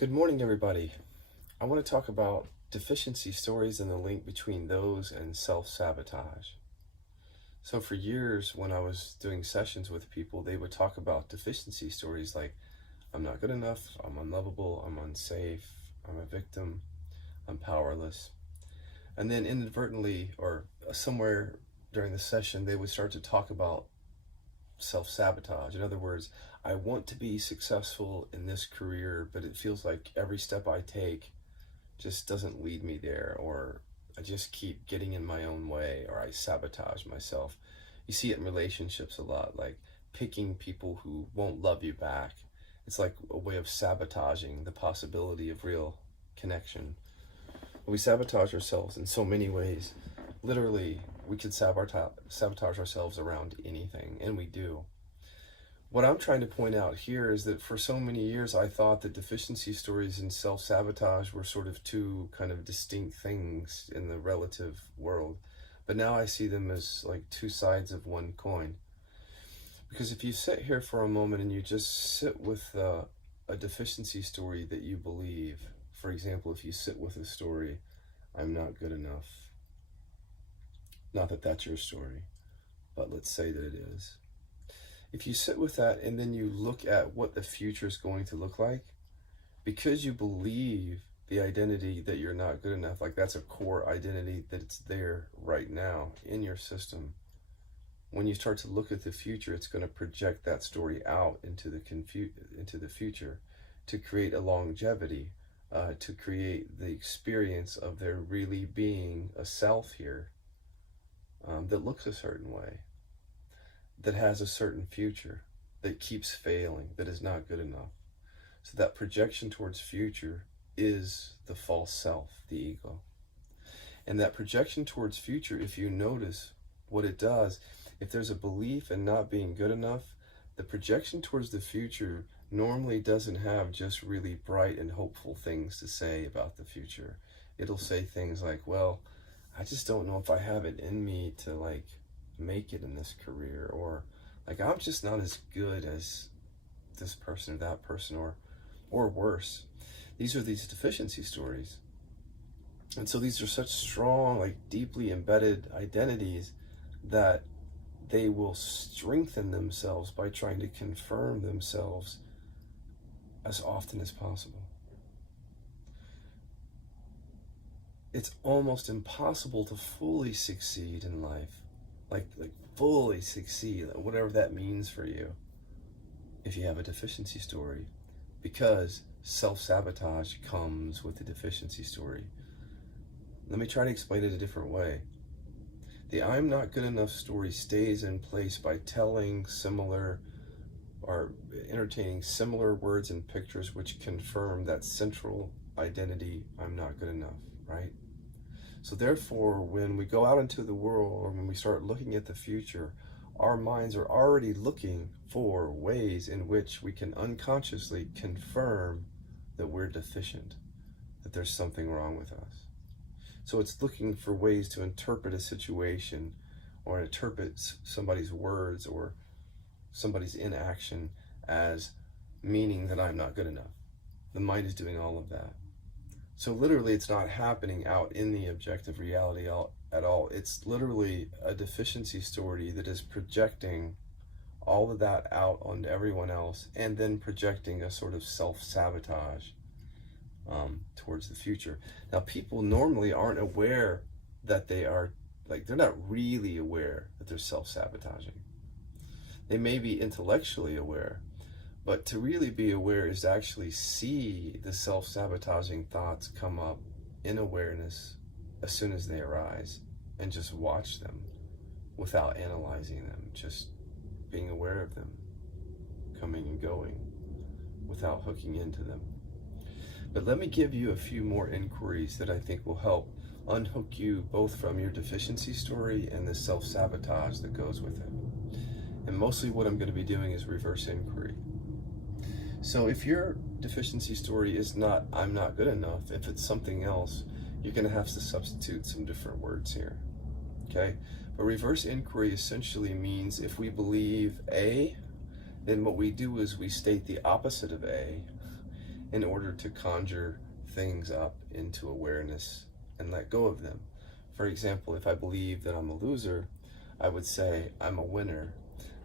Good morning, everybody. I want to talk about deficiency stories and the link between those and self-sabotage. So for years, when I was doing sessions with people, they would talk about deficiency stories like, I'm not good enough, I'm unlovable, I'm unsafe, I'm a victim, I'm powerless. And then inadvertently, or somewhere during the session, they would start to talk about self-sabotage. In other words, I want to be successful in this career, but it feels like every step I take just doesn't lead me there, or I just keep getting in my own way, or I sabotage myself. You see it in relationships a lot, like picking people who won't love you back. It's like a way of sabotaging the possibility of real connection. We sabotage ourselves in so many ways. Literally, we could sabotage ourselves around anything, and we do. What I'm trying to point out here is that for so many years I thought that deficiency stories and self-sabotage were sort of two kind of distinct things in the relative world. But now I see them as like two sides of one coin. Because if you sit here for a moment and you just sit with a deficiency story that you believe, for example, if you sit with a story, I'm not good enough. Not that that's your story, but let's say that it is. If you sit with that and then you look at what the future is going to look like, because you believe the identity that you're not good enough, like that's a core identity that's there right now in your system. When you start to look at the future, it's going to project that story out into the future to create a longevity, to create the experience of there really being a self here that looks a certain way, that has a certain future, that keeps failing, that is not good enough. So that projection towards future is the false self, the ego. And that projection towards future, if you notice what it does, if there's a belief in not being good enough, the projection towards the future normally doesn't have just really bright and hopeful things to say about the future. It'll say things like, well, I just don't know if I have it in me to like make it in this career, or like I'm just not as good as this person or that person, or worse. These are these deficiency stories. And so these are such strong, like deeply embedded identities that they will strengthen themselves by trying to confirm themselves as often as possible. It's almost impossible to fully succeed in life, like fully succeed, whatever that means for you, if you have a deficiency story, because self-sabotage comes with a deficiency story. Let me try to explain it a different way. The I'm not good enough story stays in place by telling similar or entertaining similar words and pictures which confirm that central identity, I'm not good enough, right? So therefore, when we go out into the world, or when we start looking at the future, our minds are already looking for ways in which we can unconsciously confirm that we're deficient, that there's something wrong with us. So it's looking for ways to interpret a situation, or interpret somebody's words or somebody's inaction as meaning that I'm not good enough. The mind is doing all of that. So literally, it's not happening out in the objective reality at all. It's literally a deficiency story that is projecting all of that out onto everyone else, and then projecting a sort of self-sabotage towards the future. Now, people normally aren't aware that they are, like, they're not really aware that they're self-sabotaging. They may be intellectually aware, but to really be aware is to actually see the self-sabotaging thoughts come up in awareness as soon as they arise, and just watch them without analyzing them, just being aware of them coming and going without hooking into them. But let me give you a few more inquiries that I think will help unhook you both from your deficiency story and the self-sabotage that goes with it. And mostly what I'm going to be doing is reverse inquiry. So if your deficiency story is not, I'm not good enough, if it's something else, you're going to have to substitute some different words here, okay? But reverse inquiry essentially means if we believe A, then what we do is we state the opposite of A, in order to conjure things up into awareness and let go of them. For example, if I believe that I'm a loser, I would say I'm a winner.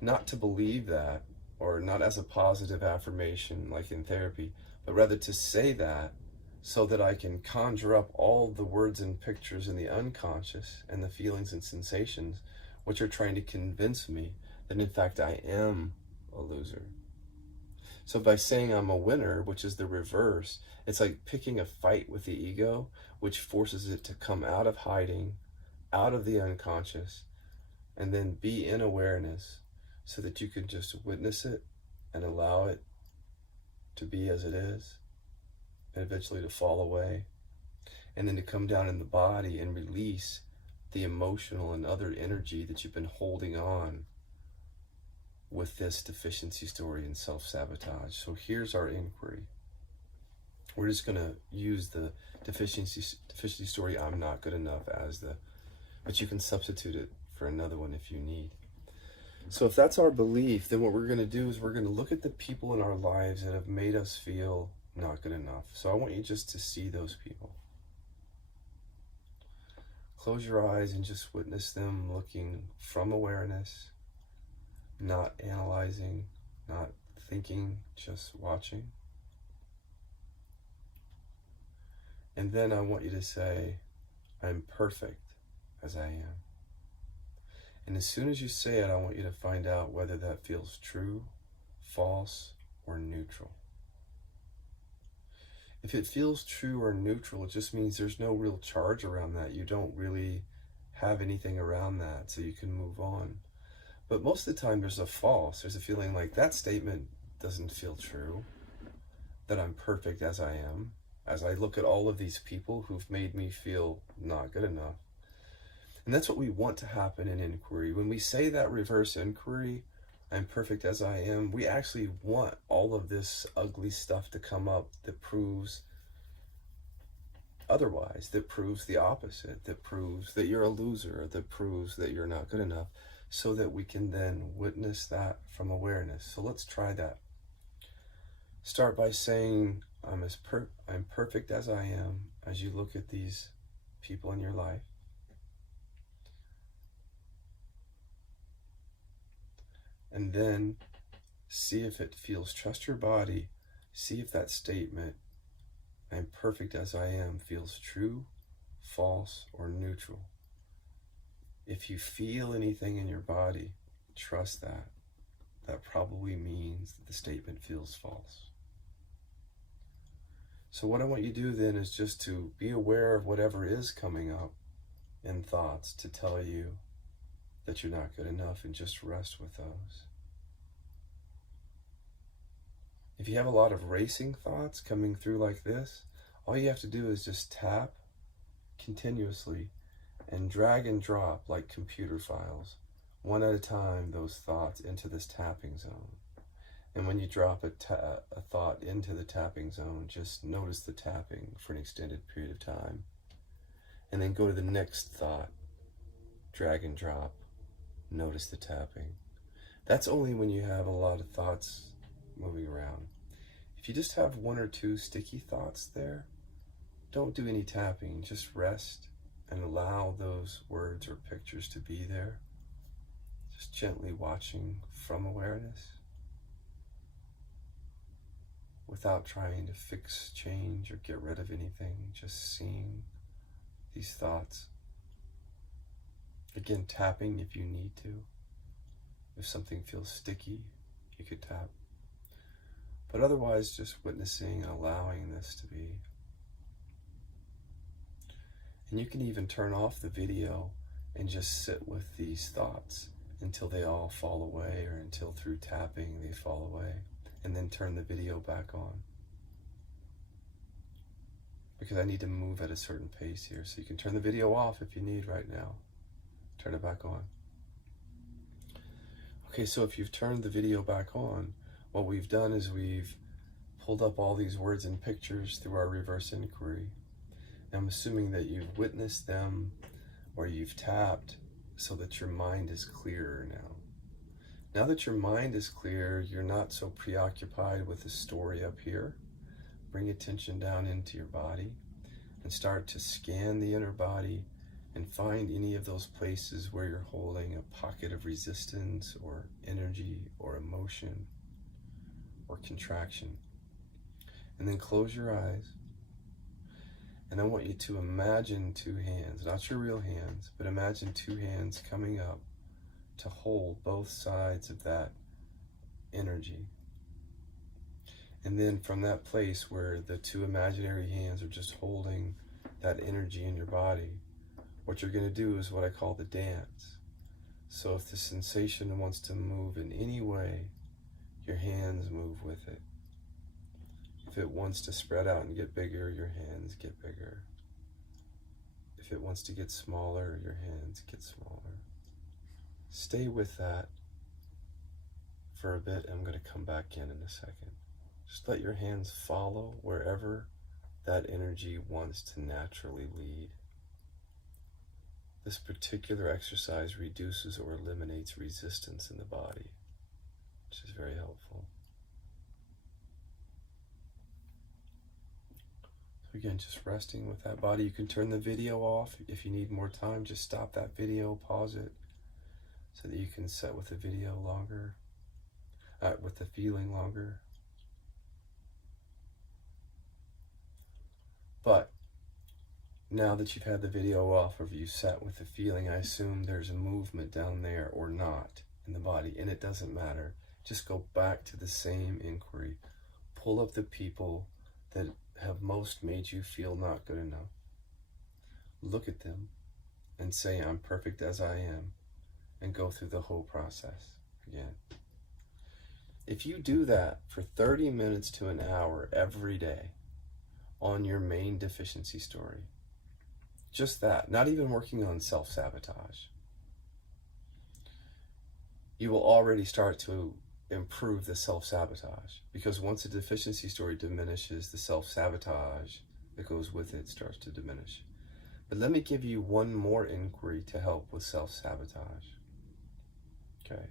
Not to believe that, or not as a positive affirmation like in therapy, but rather to say that so that I can conjure up all the words and pictures in the unconscious and the feelings and sensations which are trying to convince me that in fact I am a loser. So by saying I'm a winner, which is the reverse, it's like picking a fight with the ego, which forces it to come out of hiding, out of the unconscious, and then be in awareness so that you can just witness it and allow it to be as it is, and eventually to fall away, and then to come down in the body and release the emotional and other energy that you've been holding on with this deficiency story and self-sabotage. So here's our inquiry. We're just going to use the deficiency story, I'm not good enough, but you can substitute it for another one if you need. So if that's our belief, then what we're going to do is we're going to look at the people in our lives that have made us feel not good enough. So I want you just to see those people. Close your eyes and just witness them looking from awareness, not analyzing, not thinking, just watching. And then I want you to say, I'm perfect as I am. And as soon as you say it, I want you to find out whether that feels true, false, or neutral. If it feels true or neutral, it just means there's no real charge around that. You don't really have anything around that, so you can move on. But most of the time there's a false. There's a feeling like that statement doesn't feel true, that I'm perfect as I am, as I look at all of these people who've made me feel not good enough. And that's what we want to happen in inquiry. When we say that reverse inquiry, I'm perfect as I am, we actually want all of this ugly stuff to come up that proves otherwise, that proves the opposite, that proves that you're a loser, that proves that you're not good enough, so that we can then witness that from awareness. So let's try that. Start by saying, I'm perfect as I am, as you look at these people in your life. And then see if it feels, trust your body, see if that statement, I'm perfect as I am, feels true, false, or neutral. If you feel anything in your body, trust that. That probably means that the statement feels false. So what I want you to do then is just to be aware of whatever is coming up in thoughts to tell you that you're not good enough, and just rest with those. If you have a lot of racing thoughts coming through like this, all you have to do is just tap continuously and drag and drop like computer files, one at a time, those thoughts into this tapping zone. And when you drop a thought into the tapping zone, just notice the tapping for an extended period of time. And then go to the next thought, drag and drop, notice the tapping. That's only when you have a lot of thoughts moving around. If you just have one or two sticky thoughts there, don't do any tapping, just rest and allow those words or pictures to be there. Just gently watching from awareness, without trying to fix, change, or get rid of anything, just seeing these thoughts. Again, tapping if you need to. If something feels sticky, you could tap. But otherwise, just witnessing and allowing this to be. And you can even turn off the video and just sit with these thoughts until they all fall away, or until through tapping they fall away, and then turn the video back on. Because I need to move at a certain pace here, so you can turn the video off if you need right now. Turn it back on. Okay, so if you've turned the video back on, what we've done is we've pulled up all these words and pictures through our reverse inquiry. And I'm assuming that you've witnessed them or you've tapped so that your mind is clearer now. Now that your mind is clear, you're not so preoccupied with the story up here, bring attention down into your body and start to scan the inner body and find any of those places where you're holding a pocket of resistance or energy or emotion or contraction. And then close your eyes. And I want you to imagine two hands, not your real hands, but imagine two hands coming up to hold both sides of that energy. And then from that place where the two imaginary hands are just holding that energy in your body, what you're going to do is what I call the dance. So if the sensation wants to move in any way, your hands move with it. If it wants to spread out and get bigger, your hands get bigger. If it wants to get smaller, your hands get smaller. Stay with that for a bit. I'm going to come back in a second. Just let your hands follow wherever that energy wants to naturally lead. This particular exercise reduces or eliminates resistance in the body, which is very helpful. So again, just resting with that body. You can turn the video off. If you need more time, just stop that video, pause it, so that you can sit with the video longer, with the feeling longer. But now that you've had the video off, or you sat with the feeling, I assume there's a movement down there or not in the body, and it doesn't matter. Just go back to the same inquiry. Pull up the people that have most made you feel not good enough. Look at them and say, I'm perfect as I am, and go through the whole process again. If you do that for 30 minutes to an hour every day on your main deficiency story, just that, not even working on self-sabotage, you will already start to improve the self-sabotage, because once a deficiency story diminishes, the self-sabotage that goes with it starts to diminish. But let me give you one more inquiry to help with self-sabotage. Okay.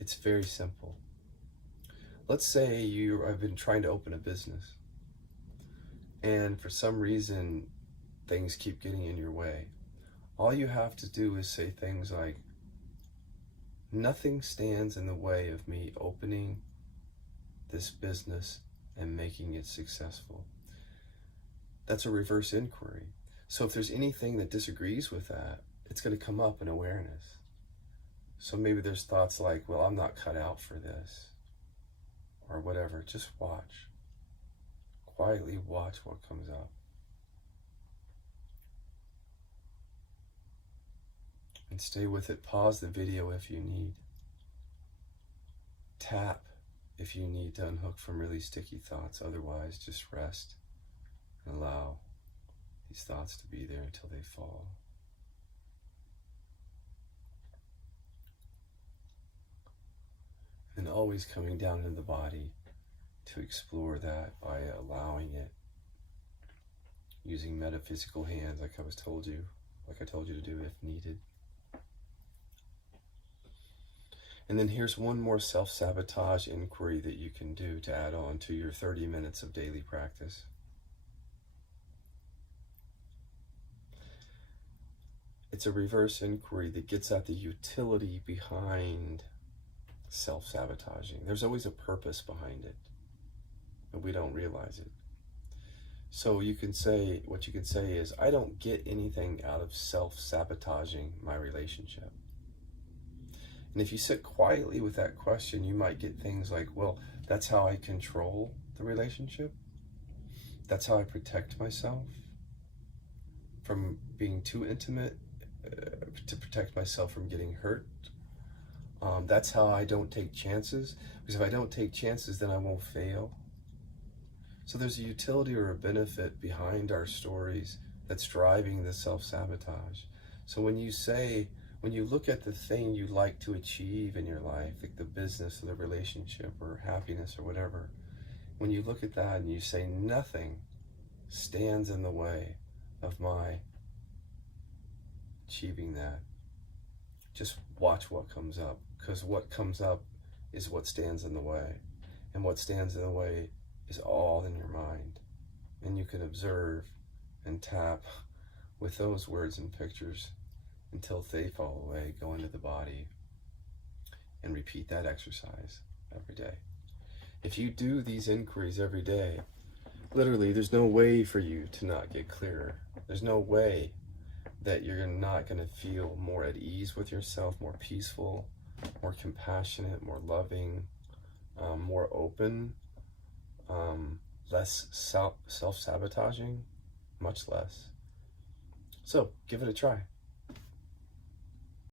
It's very simple. Let's say I've been trying to open a business, and for some reason things keep getting in your way. All you have to do is say things like, nothing stands in the way of me opening this business and making it successful. That's a reverse inquiry. So if there's anything that disagrees with that, it's going to come up in awareness. So maybe there's thoughts like, well, I'm not cut out for this, or whatever. Just watch. Quietly watch what comes up. And stay with it. Pause the video if you need. Tap if you need to unhook from really sticky thoughts. Otherwise, just rest and allow these thoughts to be there until they fall. And always coming down into the body to explore that by allowing it, using metaphysical hands like I told you to do if needed. And then here's one more self-sabotage inquiry that you can do to add on to your 30 minutes of daily practice. It's a reverse inquiry that gets at the utility behind self-sabotaging. There's always a purpose behind it, but we don't realize it. So what you can say is, I don't get anything out of self-sabotaging my relationship. And if you sit quietly with that question, you might get things like, well, that's how I control the relationship. That's how I protect myself from being too intimate, to protect myself from getting hurt. That's how I don't take chances, because if I don't take chances, then I won't fail. So there's a utility or a benefit behind our stories that's driving the self-sabotage. So when you look at the thing you like to achieve in your life, like the business or the relationship or happiness or whatever, when you look at that and you say, nothing stands in the way of my achieving that, just watch what comes up, because what comes up is what stands in the way. And what stands in the way is all in your mind. And you can observe and tap with those words and pictures until they fall away, go into the body, and repeat that exercise every day. If you do these inquiries every day, literally, there's no way for you to not get clearer. There's no way that you're not going to feel more at ease with yourself, more peaceful, more compassionate, more loving, more open, less self-sabotaging, much less. So give it a try.